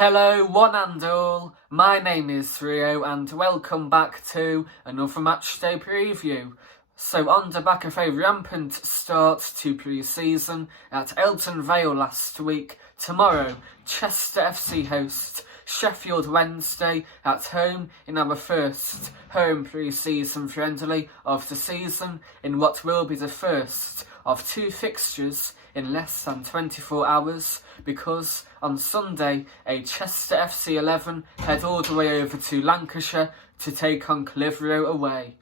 Hello one and all, my name is Rio and welcome back to another matchday preview. So on the back of a rampant start to pre-season at Elton Vale last week, tomorrow Chester FC host Sheffield Wednesday at home in our first home pre-season friendly of the season in what will be the first of two fixtures in less than 24 hours, because on Sunday a Chester FC 11 head all the way over to Lancashire to take on Clitheroe away.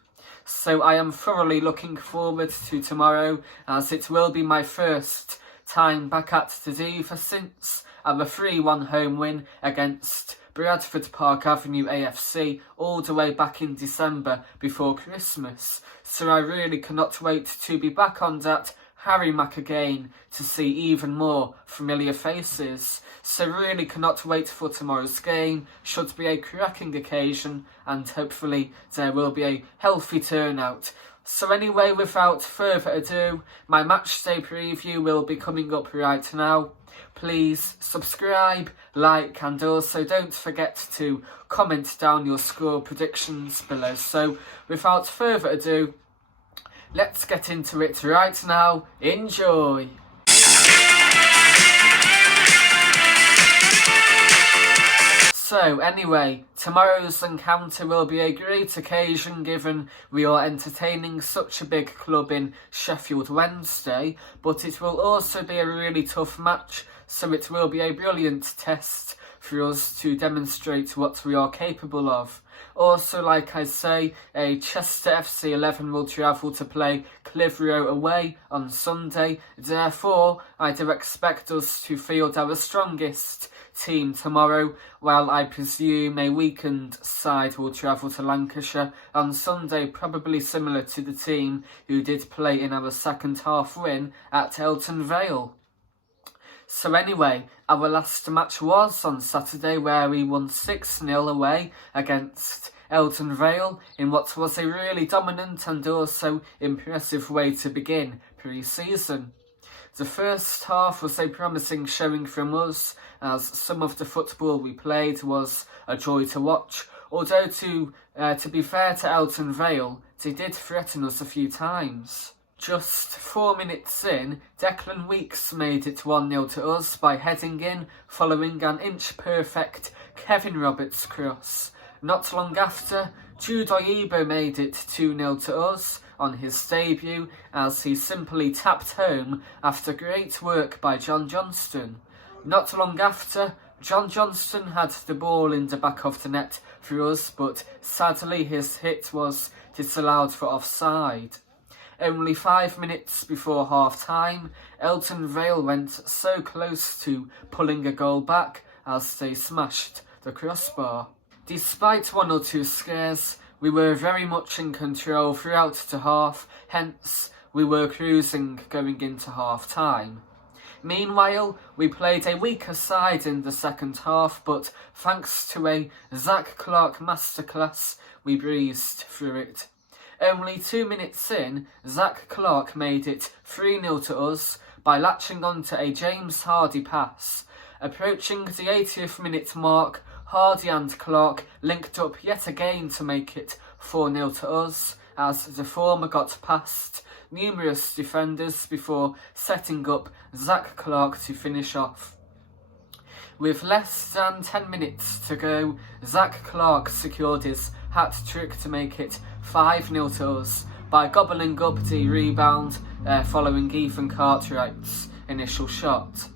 So I am thoroughly looking forward to tomorrow, as it will be my first time back at the Diva since our 3-1 home win against Bradford Park Avenue AFC all the way back in December before Christmas. So I really cannot wait to be back on that Harry Mack again to see even more familiar faces. So really cannot wait for tomorrow's game. Should be a cracking occasion and hopefully there will be a healthy turnout. So anyway, without further ado, my matchday preview will be coming up right now. Please subscribe, like, and also don't forget to comment down your score predictions below. So without further ado, let's get into it right now. Enjoy! So anyway, tomorrow's encounter will be a great occasion given we are entertaining such a big club in Sheffield Wednesday, but it will also be a really tough match, so it will be a brilliant test for us to demonstrate what we are capable of. Also, like I say, a Chester FC 11 will travel to play Clitheroe away on Sunday. Therefore, I do expect us to field our strongest team tomorrow, while I presume a weakened side will travel to Lancashire on Sunday, probably similar to the team who did play in our second half win at Elton Vale. So anyway, our last match was on Saturday, where we won 6-0 away against Elton Vale in what was a really dominant and also impressive way to begin pre-season. The first half was a promising showing from us, as some of the football we played was a joy to watch, although to be fair to Elton Vale, they did threaten us a few times. Just 4 minutes in, Declan Weeks made it 1-0 to us by heading in following an inch-perfect Kevin Roberts cross. Not long after, Jude Oyibo made it 2-0 to us on his debut, as he simply tapped home after great work by John Johnston. Not long after, John Johnston had the ball in the back of the net for us, but sadly his hit was disallowed for offside. Only 5 minutes before half-time, Elton Vale went so close to pulling a goal back as they smashed the crossbar. Despite one or two scares, we were very much in control throughout the half, hence we were cruising going into half-time. Meanwhile, we played a weaker side in the second half, but thanks to a Zach Clark masterclass, we breezed through it. Only 2 minutes in, Zach Clark made it 3-0 to us by latching onto a James Hardy pass. Approaching the 80th minute mark, Hardy and Clark linked up yet again to make it 4-0 to us, as the former got past numerous defenders before setting up Zach Clark to finish off. With less than 10 minutes to go, Zach Clark secured his hat-trick to make it 5-0 to us by gobbling up the rebound following Ethan Cartwright's initial shot.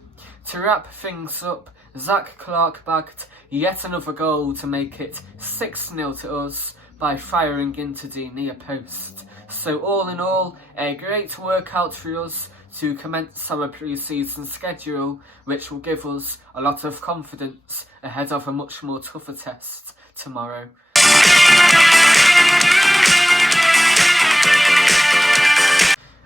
To wrap things up, Zach Clark bagged yet another goal to make it 6-0 to us by firing into the near post. So all in all, a great workout for us to commence our pre-season schedule, which will give us a lot of confidence ahead of a much more tougher test tomorrow.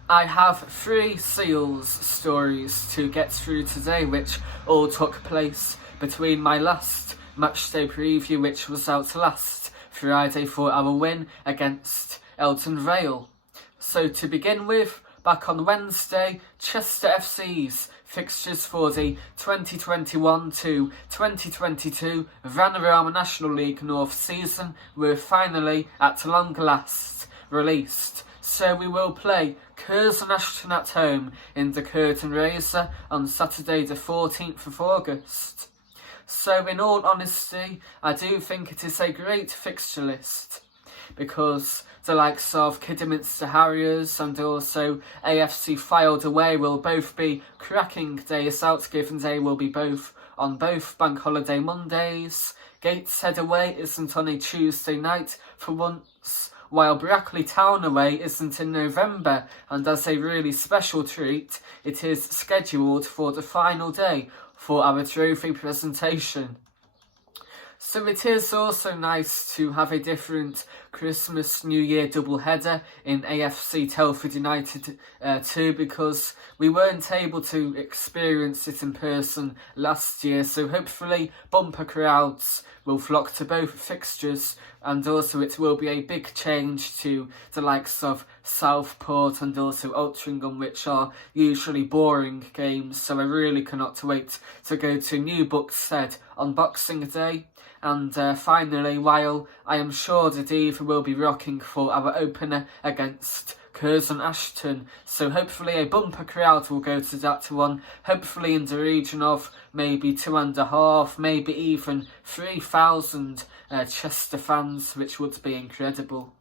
I have 3 Seals stories to get through today, which all took place between my last matchday preview, which was out last Friday for our win against Elton Vale. So to begin with, back on Wednesday, Chester FC's fixtures for the 2021 to 2022 Vanarama National League North season were finally, at long last, released. So we will play Curzon Ashton at home in the Curtain Raiser on Saturday the 14th of August. So in all honesty, I do think it is a great fixture list, because the likes of Kidderminster Harriers and also AFC Fylde away will both be cracking days out, given they will be both on both bank holiday Mondays. Gateshead away isn't on a Tuesday night for once, while Brackley Town away isn't in November, and as a really special treat, it is scheduled for the final day for our trophy presentation. So it is also nice to have a different Christmas New Year doubleheader in AFC Telford United too, because we weren't able to experience it in person last year, so hopefully bumper crowds will flock to both fixtures, and also it will be a big change to the likes of Southport and also Altrincham, which are usually boring games, so I really cannot wait to go to New Buxted on Boxing Day. And finally, while I am sure the Diva will be rocking for our opener against Curzon Ashton, so hopefully a bumper crowd will go to that one, hopefully in the region of maybe 2,500, maybe even 3,000 Chester fans, which would be incredible.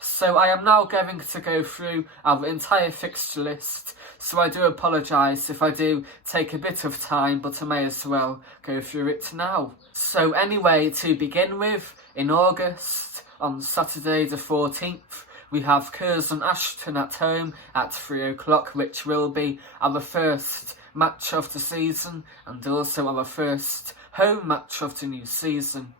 So I am now going to go through our entire fixture list, so I do apologise if I do take a bit of time, but I may as well go through it now. So anyway, to begin with, in August, on Saturday the 14th, we have Curzon Ashton at home at 3 o'clock, which will be our first match of the season and also our first home match of the new season.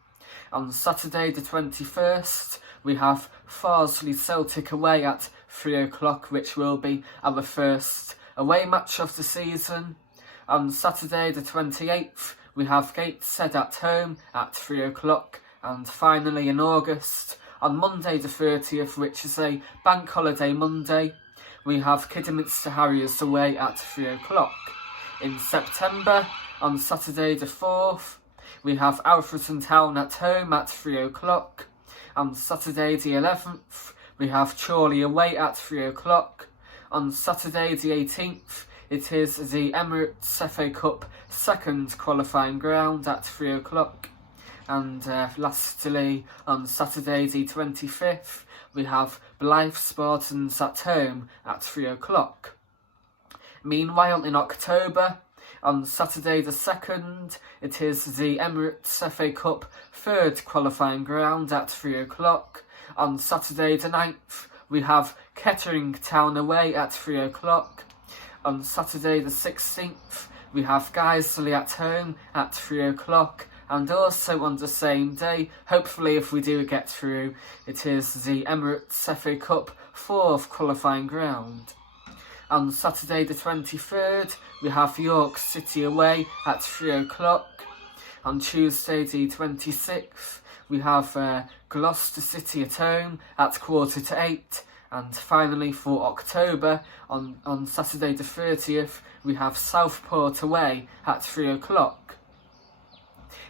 On Saturday the 21st, we have Farsley Celtic away at 3 o'clock, which will be our first away match of the season. On Saturday the 28th, we have Gateshead at home at 3 o'clock. And finally in August, on Monday the 30th, which is a bank holiday Monday, we have Kidderminster Harriers away at 3 o'clock. In September, on Saturday the 4th, we have Alfreton Town at home at 3 o'clock. On Saturday the 11th, we have Chorley away at 3 o'clock. On Saturday the 18th, it is the Emirates FA Cup second qualifying ground at 3 o'clock. And lastly, on Saturday the 25th, we have Blythe Spartans at home at 3 o'clock. Meanwhile, in October, on Saturday the 2nd, it is the Emirates FA Cup third qualifying ground at 3 o'clock. On Saturday the 9th, we have Kettering Town away at 3 o'clock. On Saturday the 16th, we have Guiseley at home at 3 o'clock. And also on the same day, hopefully if we do get through, it is the Emirates FA Cup fourth qualifying ground. On Saturday the 23rd, we have York City away at 3 o'clock. On Tuesday the 26th, we have Gloucester City at home at 7:45. And finally for October, on Saturday the 30th, we have Southport away at 3 o'clock.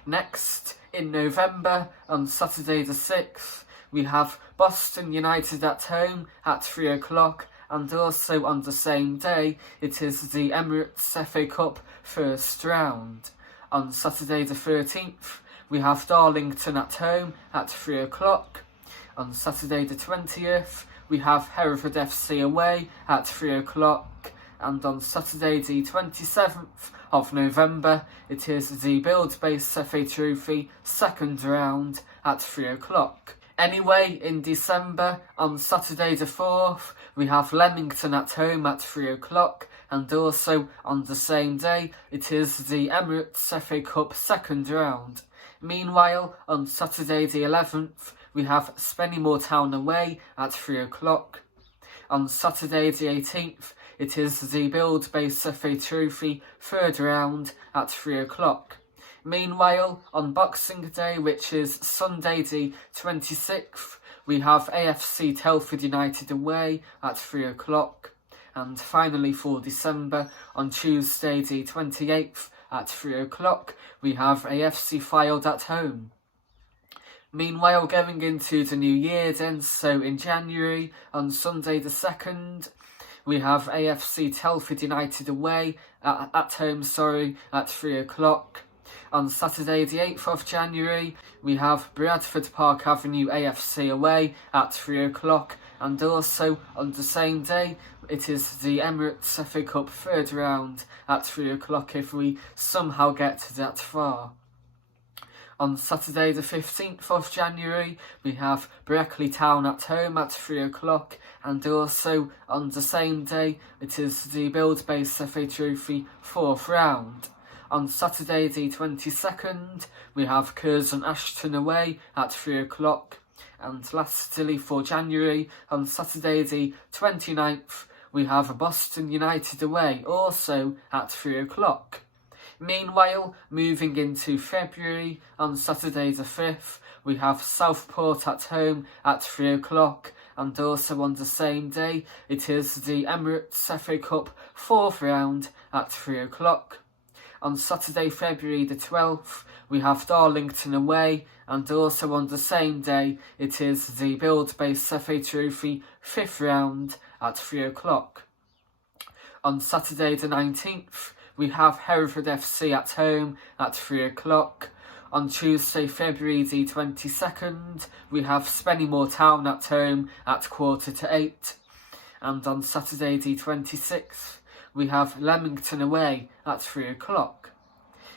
Next, in November, on Saturday the 6th, we have Boston United at home at 3 o'clock. And also on the same day, it is the Emirates FA Cup first round. On Saturday the 13th, we have Darlington at home at 3 o'clock. On Saturday the 20th, we have Hereford FC away at 3 o'clock. And on Saturday the 27th of November, it is the Build-Based FA Trophy second round at 3 o'clock. Anyway, in December, on Saturday the 4th, we have Leamington at home at 3 o'clock, and also on the same day, it is the Emirates FA Cup second round. Meanwhile, on Saturday the 11th, we have Spennymoor Town away at 3 o'clock. On Saturday the 18th, it is the Build-Based FA Trophy third round at 3 o'clock. Meanwhile, on Boxing Day, which is Sunday the 26th, we have AFC Telford United away at 3 o'clock. And finally for December, on Tuesday the 28th at 3 o'clock, we have AFC Fylde at home. Meanwhile, going into the new year then, so in January, on Sunday the 2nd, we have AFC Telford United away, at home, at 3 o'clock. On Saturday the 8th of January, we have Bradford Park Avenue AFC away at 3 o'clock. And also on the same day, it is the Emirates FA Cup third round at 3 o'clock if we somehow get that far. On Saturday the 15th of January, we have Brackley Town at home at 3 o'clock, and also on the same day, it is the Build-Base FA Trophy fourth round. On Saturday the 22nd, we have Curzon Ashton away at 3 o'clock, and lastly for January, on Saturday the 29th, we have Boston United away, also at 3 o'clock. Meanwhile, moving into February, on Saturday the 5th, we have Southport at home at 3 o'clock, and also on the same day, it is the Emirates FA Cup fourth round at 3 o'clock. On Saturday, February the 12th, we have Darlington away, and also on the same day, it is the Build-Base FA Trophy fifth round at 3 o'clock. On Saturday the 19th, we have Hereford FC at home at 3 o'clock. On Tuesday, February the 22nd, we have Spennymoor Town at home at 7:45. And on Saturday the 26th, we have Leamington away at 3 o'clock.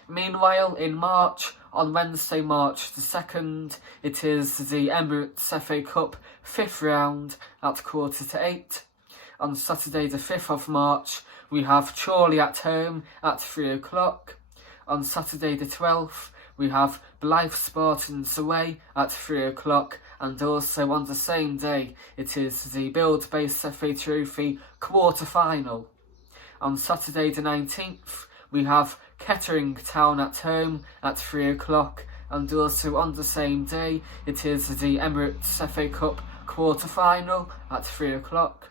Meanwhile, in March, on Wednesday, March the 2nd, it is the Emirates FA Cup fifth round at 7:45. On Saturday the 5th of March, we have Chorley at home at 3 o'clock. On Saturday the 12th, we have Blythe Spartans away at 3 o'clock. And also on the same day, it is the Build-Base FA Trophy quarter-final. On Saturday the 19th, we have Kettering Town at home at 3 o'clock. And also on the same day, it is the Emirates FA Cup quarter-final at 3 o'clock.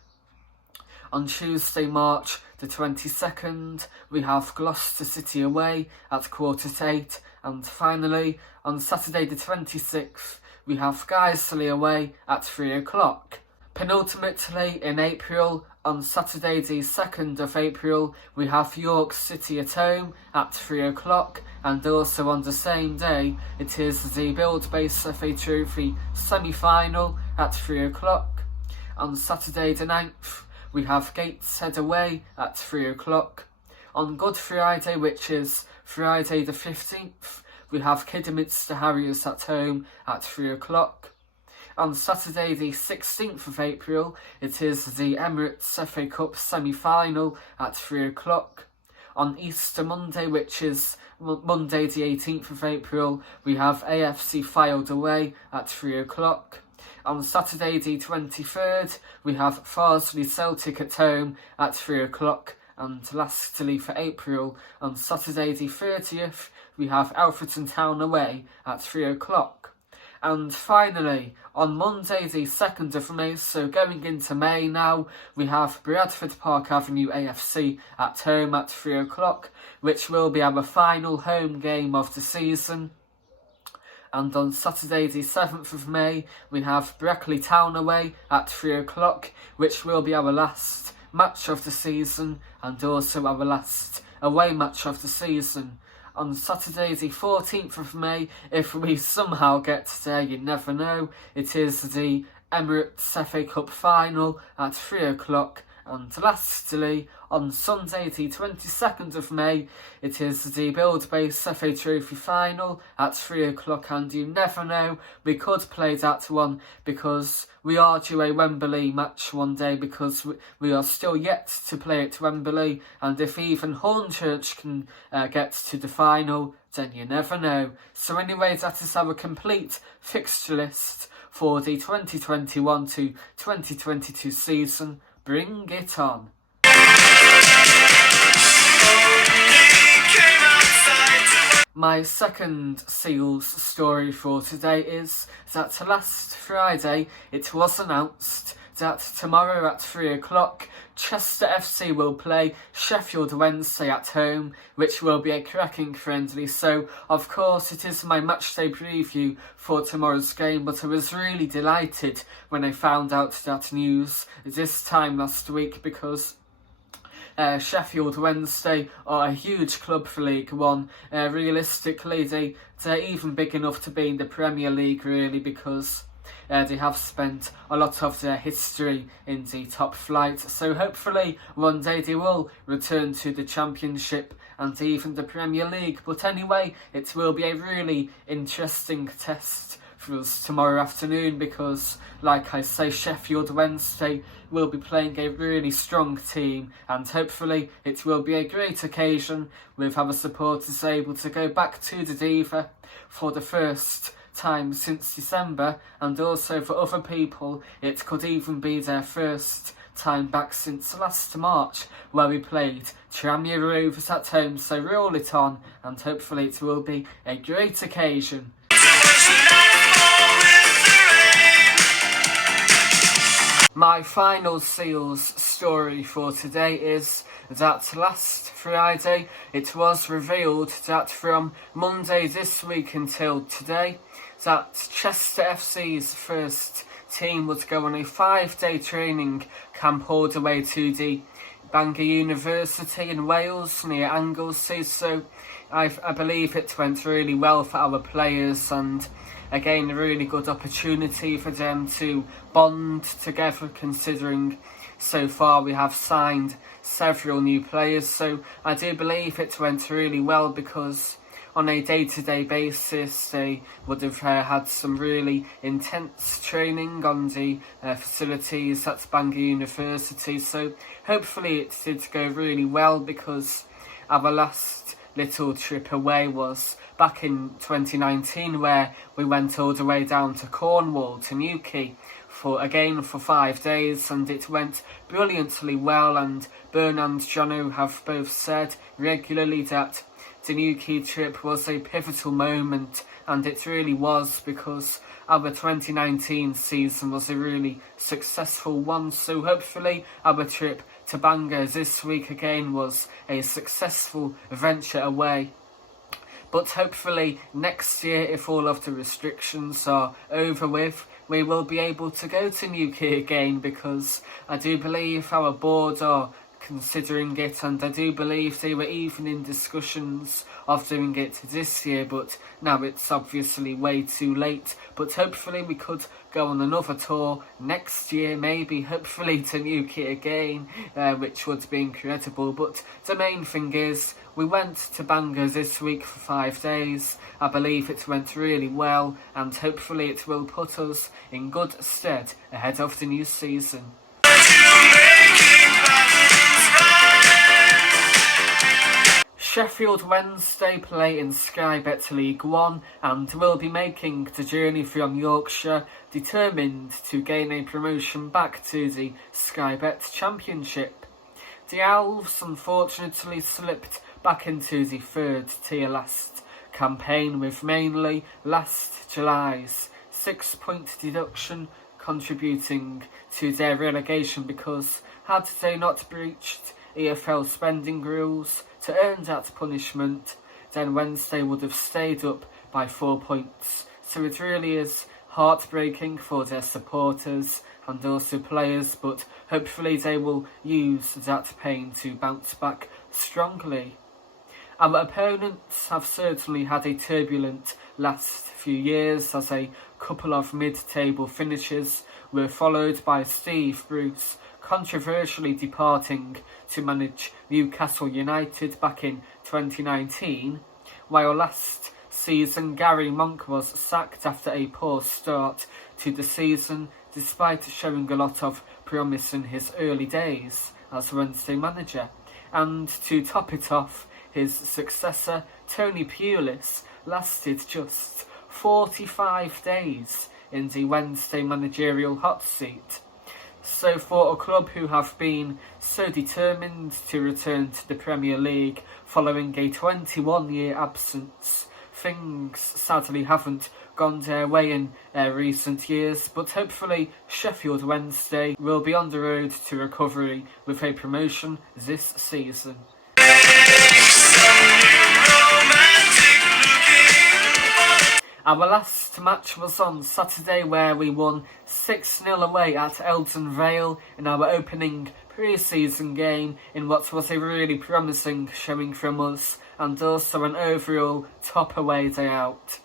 On Tuesday, March the 22nd, we have Gloucester City away at 7:45. And finally, on Saturday the 26th, we have Guiseley away at 3 o'clock. Penultimately, in April, on Saturday the 2nd of April, we have York City at home at 3 o'clock. And also on the same day, it is the Build-Base FA Trophy semi-final at 3 o'clock. On Saturday the 9th, we have Gateshead away at 3 o'clock. On Good Friday, which is Friday the 15th, we have Kidderminster Harriers at home at 3 o'clock. On Saturday the 16th of April, it is the Emirates FA Cup semi-final at 3 o'clock. On Easter Monday, which is Monday the 18th of April, we have AFC Fylde away at 3 o'clock. On Saturday the 23rd, we have Farsley Celtic at home at 3 o'clock. And lastly for April, on Saturday the 30th, we have Alfreton Town away at 3 o'clock. And finally, on Monday the 2nd of May, so going into May now, we have Bradford Park Avenue AFC at home at 3 o'clock, which will be our final home game of the season. And on Saturday the 7th of May, we have Brackley Town away at 3 o'clock, which will be our last match of the season, and also our last away match of the season. On Saturday the 14th of May, if we somehow get there, you never know, it is the Emirates FA Cup final at 3 o'clock. And lastly, on Sunday the 22nd of May, it is the Build-Base FA Trophy final at 3 o'clock, and you never know, we could play that one because we are due a Wembley match one day, because we are still yet to play at Wembley, and if even Hornchurch can get to the final, then you never know. So anyway, that is our complete fixture list for the 2021 to 2022 season. Bring it on. My second Seals story for today is that last Friday it was announced that tomorrow at 3 o'clock, Chester FC will play Sheffield Wednesday at home, which will be a cracking friendly. So, of course, it is my matchday preview for tomorrow's game, but I was really delighted when I found out that news this time last week, because Sheffield Wednesday are a huge club for League One. Realistically, they're even big enough to be in the Premier League, really, because they have spent a lot of their history in the top flight. So hopefully one day they will return to the Championship and even the Premier League. But anyway, it will be a really interesting test for us tomorrow afternoon, because, like I say, Sheffield Wednesday will be playing a really strong team, and hopefully it will be a great occasion with our supporters able to go back to the Diva for the first time since December, and also for other people it could even be their first time back since last March, where we played Tranmere Rovers at home. So roll it on, and hopefully it will be a great occasion. My final Seals story for today is that last Friday it was revealed that from Monday this week until today that Chester FC's first team would go on a 5-day training camp all the way to the Bangor University in Wales near Anglesey. So I believe it went really well for our players, and again a really good opportunity for them to bond together, considering so far we have signed several new players. So I do believe it went really well, because on a day-to-day basis they would have had some really intense training on the facilities at Bangor University. So hopefully it did go really well, because our last little trip away was back in 2019, where we went all the way down to Cornwall, to Newquay, for 5 days, and it went brilliantly well. And Bern and Jono have both said regularly that the Newquay trip was a pivotal moment, and it really was, because our 2019 season was a really successful one. So hopefully our trip to Bangor this week again was a successful venture away. But hopefully next year, if all of the restrictions are over with, we will be able to go to Newquay again, because I do believe our board are considering it, and I do believe they were even in discussions of doing it this year, but now it's obviously way too late. But hopefully we could go on another tour next year, maybe, hopefully to Newquay again, which would be incredible. But the main thing is, we went to Bangor this week for 5 days. I believe it went really well, and hopefully it will put us in good stead ahead of the new season. Sheffield Wednesday play in Sky Bet League One and will be making the journey from Yorkshire, determined to gain a promotion back to the Sky Bet Championship. The Owls unfortunately slipped back into the third tier last campaign, with mainly last July's 6-point deduction contributing to their relegation, because had they not breached EFL spending rules to earn that punishment, then Wednesday would have stayed up by 4 points. So it really is heartbreaking for their supporters and also players, but hopefully they will use that pain to bounce back strongly. Our opponents have certainly had a turbulent last few years, as a couple of mid-table finishes were followed by Steve Bruce controversially departing to manage Newcastle United back in 2019, while last season Gary Monk was sacked after a poor start to the season, despite showing a lot of promise in his early days as Wednesday manager. And to top it off, his successor, Tony Pulis, lasted just 45 days in the Wednesday managerial hot seat. So for a club who have been so determined to return to the Premier League following a 21-year absence things sadly haven't gone their way in recent years, but hopefully Sheffield Wednesday will be on the road to recovery with a promotion this season. Our last match was on Saturday, where we won 6-0 away at Eldon Vale in our opening pre-season game in what was a really promising showing from us, and also an overall top away day out.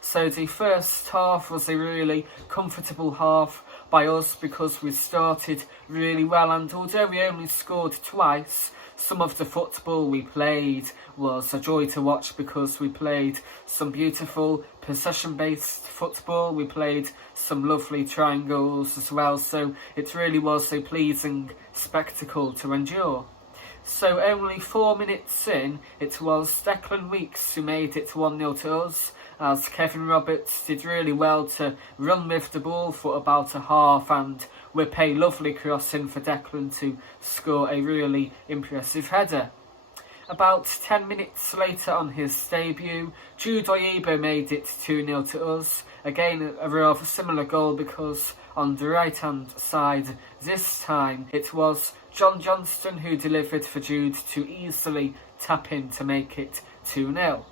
So the first half was a really comfortable half by us because we started really well, and although we only scored twice, some of the football we played was a joy to watch because we played some beautiful possession-based football. We played some lovely triangles as well, so it really was a pleasing spectacle to endure. So only 4 minutes in, it was Declan Weeks who made it 1-0 to us, as Kevin Roberts did really well to run with the ball for about a half and whip a lovely cross in for Declan to score a really impressive header. About 10 minutes later on his debut, Jude Oyibo made it 2-0 to us. Again, a rather similar goal because on the right-hand side this time it was John Johnston who delivered for Jude to easily tap in to make it 2-0.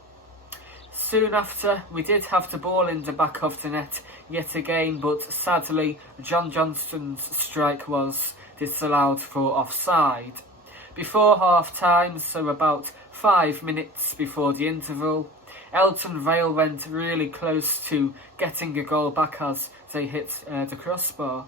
Soon after, we did have the ball in the back of the net yet again, but sadly John Johnston's strike was disallowed for offside. Before half-time, so about 5 minutes before the interval, Eldon Vale went really close to getting a goal back as they hit the crossbar.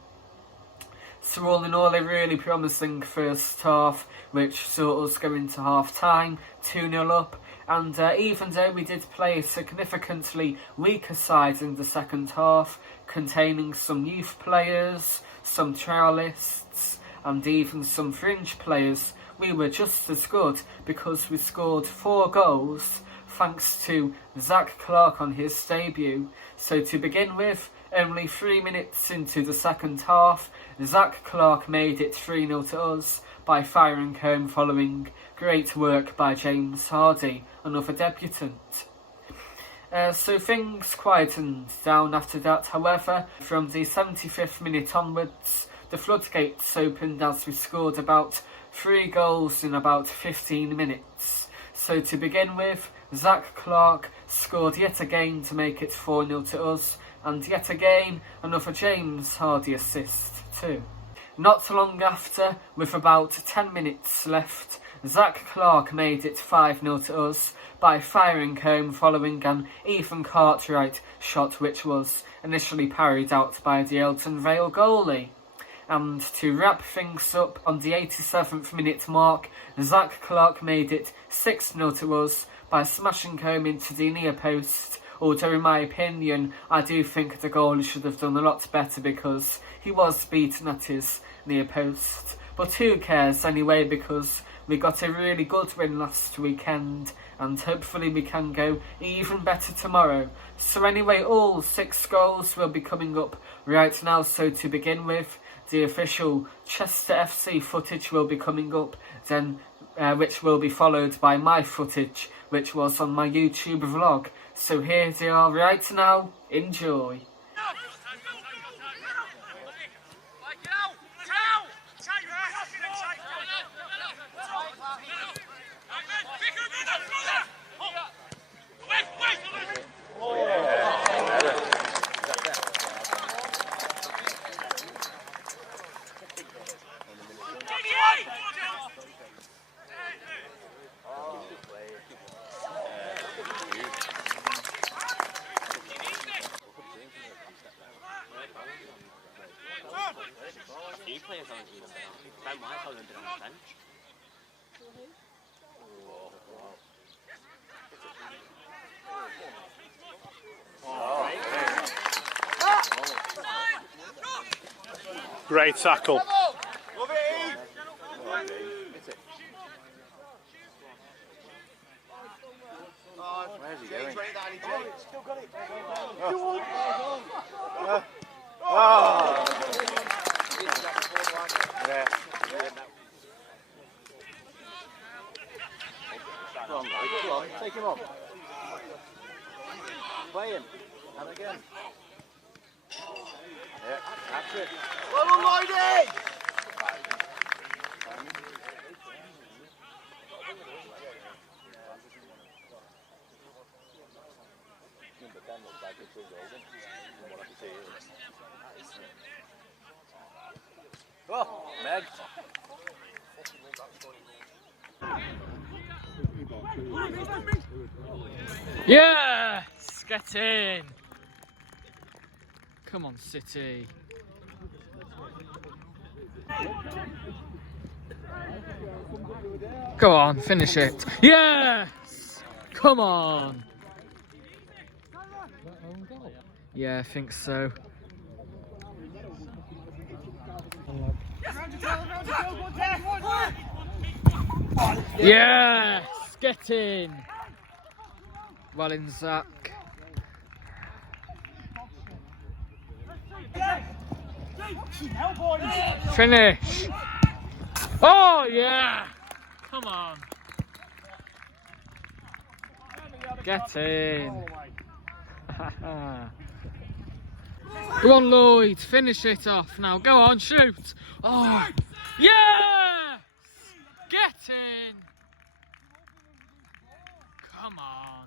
So all in all, a really promising first half, which saw us go into half-time 2-0 up, and even though we did play a significantly weaker side in the second half, containing some youth players, some trialists, and even some fringe players, we were just as good because we scored 4 goals thanks to Zach Clark on his debut. So to begin with, only 3 minutes into the second half, Zach Clark made it 3-0 to us by firing home following great work by James Hardy, another debutant. So things quietened down after that. However, from the 75th minute onwards, the floodgates opened as we scored about 3 goals in about 15 minutes. So to begin with, Zach Clark scored yet again to make it 4-0 to us, and yet again another James Hardy assist too. Not long after, with about 10 minutes left, Zach Clark made it 5-0 to us by firing home following an Ethan Cartwright shot which was initially parried out by the Eldon Vale goalie. And to wrap things up, on the 87th minute mark, Zach Clark made it 6-0 to us by smashing home into the near post, although in my opinion I do think the goalie should have done a lot better because he was beaten at his near post. But who cares anyway, because we got a really good win last weekend and hopefully we can go even better tomorrow. So anyway, all 6 goals will be coming up right now. So to begin with, the official Chester FC footage will be coming up, then which will be followed by my footage, which was on my YouTube vlog. So here they are right now. Enjoy. Great tackle. Where's he going? Still got it. Yeah. Come on, take him off. Play him. And again. Yeah, that's it. Well done, Lloydie! Number 10 looks like it's golden. From what I can see here. Oh, Meg. Yes! Get in! Come on, City. Go on, finish it. Yes! Come on! Yeah, I think so. Yes! Get in! Well in, Zach. Finish! Oh yeah! Come on! Get in! Go on, Lloyd, finish it off now. Go on, shoot! Oh! Yes! Get in! Come on!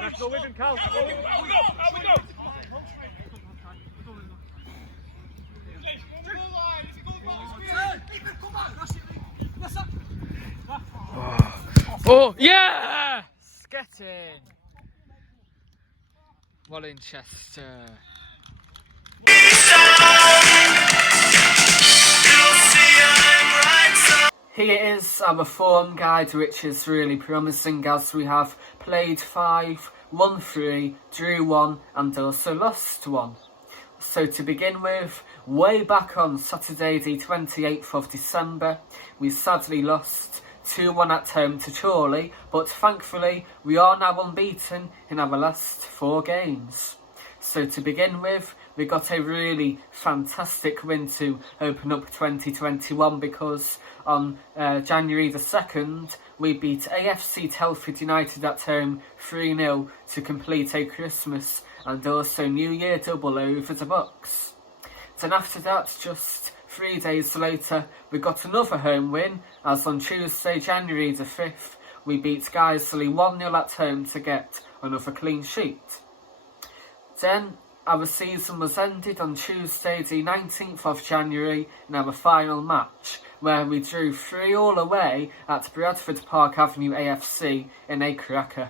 Let's go with him, Cal. Out we go! Oh, yes! Get in! Wallinchester. Here is our form guide, which is really promising as we have played 5, won 3, drew 1 and also lost 1. So to begin with, way back on Saturday the 28th of December, we sadly lost 2-1 at home to Chorley, but thankfully we are now unbeaten in our last 4 games. So to begin with, we got a really fantastic win to open up 2021 because on January the 2nd, we beat AFC Telford United at home 3-0 to complete a Christmas and also New Year double over the Bucks. Then after that, just 3 days later, we got another home win as on Tuesday, January the 5th, we beat Guiseley 1-0 at home to get another clean sheet. Then our season was ended on Tuesday the 19th of January in our final match, where we drew 3-3 away at Bradford Park Avenue AFC in a cracker.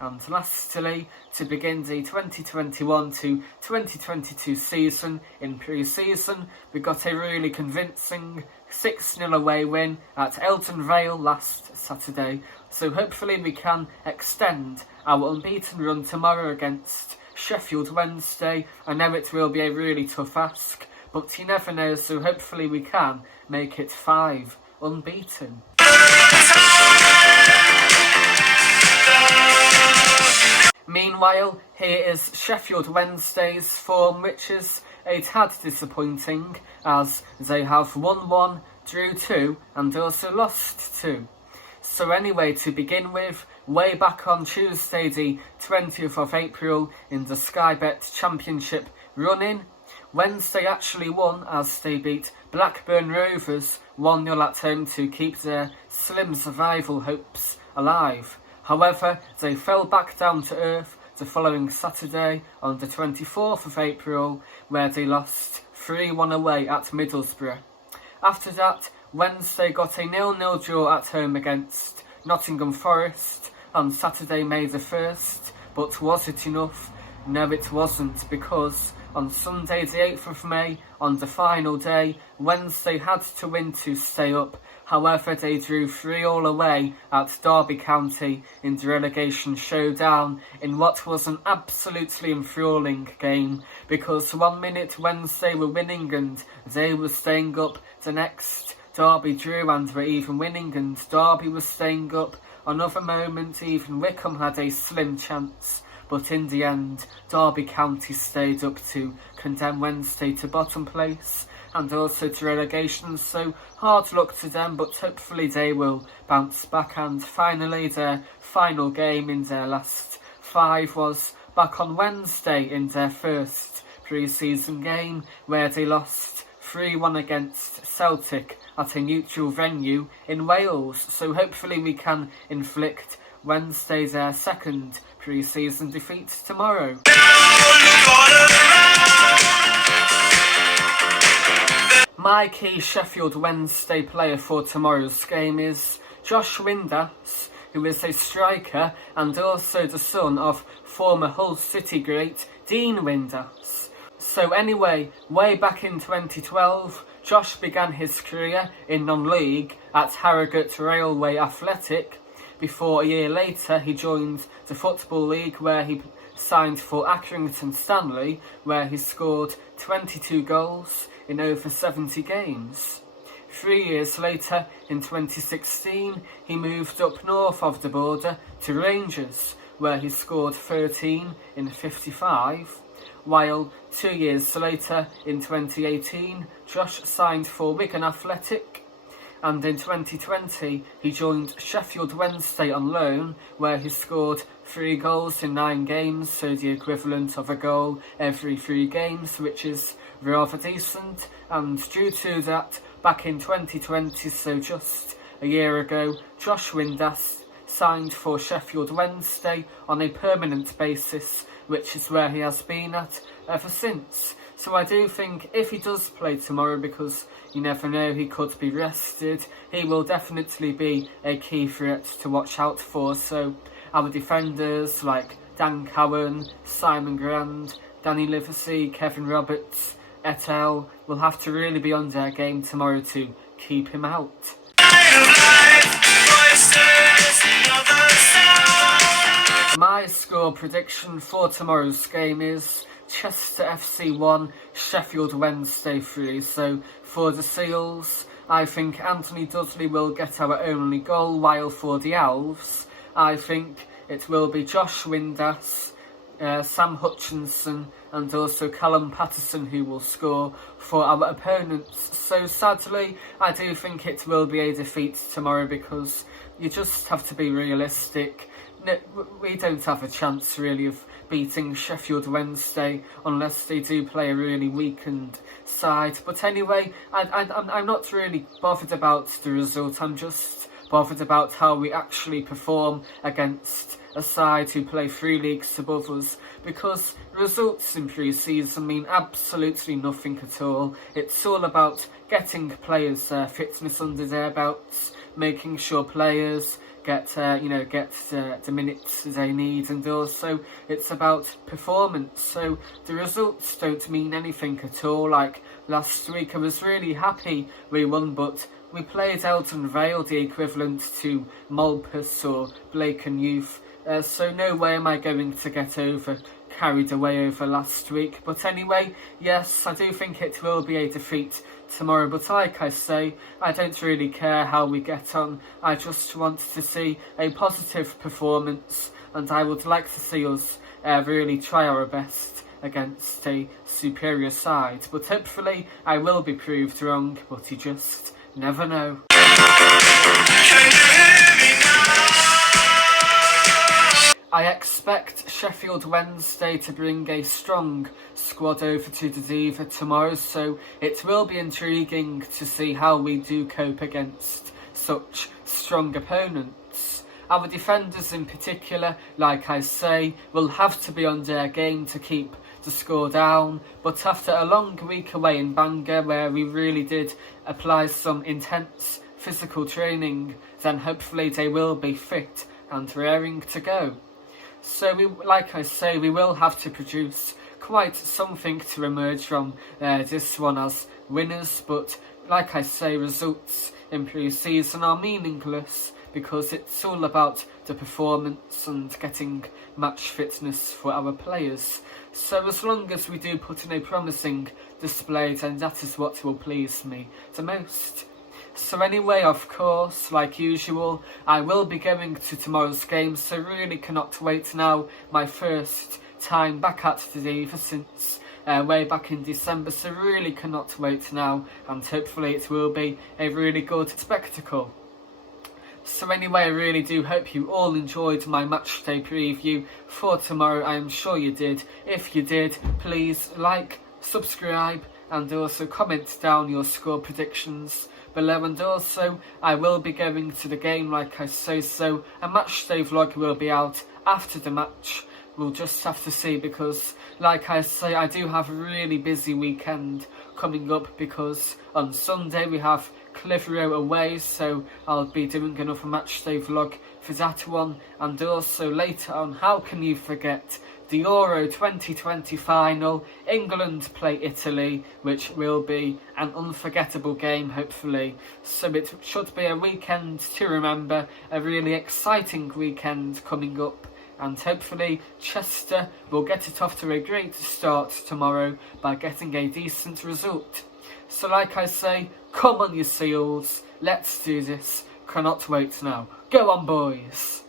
And lastly, to begin the 2021 to 2022 season in pre-season, we got a really convincing 6-0 away win at Eldon Vale last Saturday. So hopefully we can extend our unbeaten run tomorrow against Sheffield Wednesday. I know it will be a really tough ask, but you never know, so hopefully we can make it 5 unbeaten. Meanwhile, here is Sheffield Wednesday's form, which is a tad disappointing as they have won 1, drew 2 and also lost 2. So anyway, to begin with, way back on Tuesday the 20th of April in the Sky Bet Championship run-in, Wednesday actually won as they beat Blackburn Rovers 1-0 at home to keep their slim survival hopes alive. However, they fell back down to earth the following Saturday on the 24th of April, where they lost 3-1 away at Middlesbrough. After that, Wednesday got a 0-0 draw at home against Nottingham Forest on Saturday, May the 1st, but was it enough? No, it wasn't, because on Sunday the 8th of May, on the final day, Wednesday had to win to stay up. However, they drew 3-3 away at Derby County in the relegation showdown in what was an absolutely enthralling game, because 1 minute Wednesday were winning and they were staying up, the next Derby drew and were even winning and Derby was staying up. Another moment even Wickham had a slim chance, but in the end Derby County stayed up to condemn Wednesday to bottom place. and also to relegation, so hard luck to them, but hopefully they will bounce back. And finally, their final game in their last 5 was back on Wednesday in their first pre-season game, where they lost 3-1 against Celtic at a neutral venue in Wales. So hopefully we can inflict Wednesday their second pre-season defeat tomorrow. My key Sheffield Wednesday player for tomorrow's game is Josh Windass, who is a striker and also the son of former Hull City great Dean Windass. So anyway, way back in 2012, Josh began his career in non-league at Harrogate Railway Athletic, before a year later he joined the Football League, where he signed for Accrington Stanley, where he scored 22 goals in over 70 games. 3 years later, in 2016, he moved up north of the border to Rangers, where he scored 13 in 55, while 2 years later, in 2018, Josh signed for Wigan Athletic, and in 2020 he joined Sheffield Wednesday on loan, where he scored 3 goals in 9 games, so the equivalent of a goal every 3 games, which is rather decent. And due to that, back in 2020, so just a year ago, Josh Windass signed for Sheffield Wednesday on a permanent basis, which is where he has been at ever since. So I do think if he does play tomorrow, because you never know, he could be rested, he will definitely be a key threat to watch out for. So our defenders like Dan Cowan, Simon Grand, Danny Livesey, Kevin Roberts, et al. Will have to really be on their game tomorrow to keep him out. My score prediction for tomorrow's game is Chester FC 1, Sheffield Wednesday 3. So for the Seals, I think Anthony Dudley will get our only goal, while for the Owls, I think it will be Josh Windass, Sam Hutchinson and also Callum Patterson who will score for our opponents. So sadly, I do think it will be a defeat tomorrow, because you just have to be realistic. We don't have a chance really of beating Sheffield Wednesday unless they do play a really weakened side. But anyway, I'm not really bothered about the result. I'm just bothered about how we actually perform against a side who play 3 leagues above us, because results in pre-season mean absolutely nothing at all. It's all about getting players' fitness under their belts, making sure players get the minutes they need, and also it's about performance. So the results don't mean anything at all. Like last week, I was really happy we won, but we played Elton Vale, the equivalent to Malpas or Blake and Youth. So no way am I going to get carried away over last week. But anyway, yes, I do think it will be a defeat tomorrow, but like I say, I don't really care how we get on. I just want to see a positive performance, and I would like to see us really try our best against a superior side. But hopefully I will be proved wrong, but you just never know. I expect Sheffield Wednesday to bring a strong squad over to the Diva tomorrow, so it will be intriguing to see how we do cope against such strong opponents. Our defenders in particular, like I say, will have to be on their game to keep the score down, but after a long week away in Bangor, where we really did apply some intense physical training, then hopefully they will be fit and raring to go. So, like I say, we will have to produce quite something to emerge from this one as winners, but like I say, results in pre-season are meaningless, because it's all about the performance and getting match fitness for our players. So as long as we do put in a promising display, then that is what will please me the most. So anyway, of course, like usual, I will be going to tomorrow's game, so really cannot wait now. My first time back at the Diva since way back in December, so really cannot wait now, and hopefully it will be a really good spectacle. So anyway, I really do hope you all enjoyed my matchday preview for tomorrow. I am sure you did. If you did, please like, subscribe, and also comment down your score predictions below. And also, I will be going to the game like I say, so a matchday vlog will be out after the match. We'll just have to see, because like I say, I do have a really busy weekend coming up, because on Sunday we have Clitheroe away, so I'll be doing another matchday vlog for that one. And also later on, how can you forget the Euro 2020 final? England play Italy, which will be an unforgettable game, hopefully. So it should be a weekend to remember, a really exciting weekend coming up. And hopefully Chester will get it off to a great start tomorrow by getting a decent result. So like I say, come on you Seals, let's do this. Cannot wait now. Go on boys!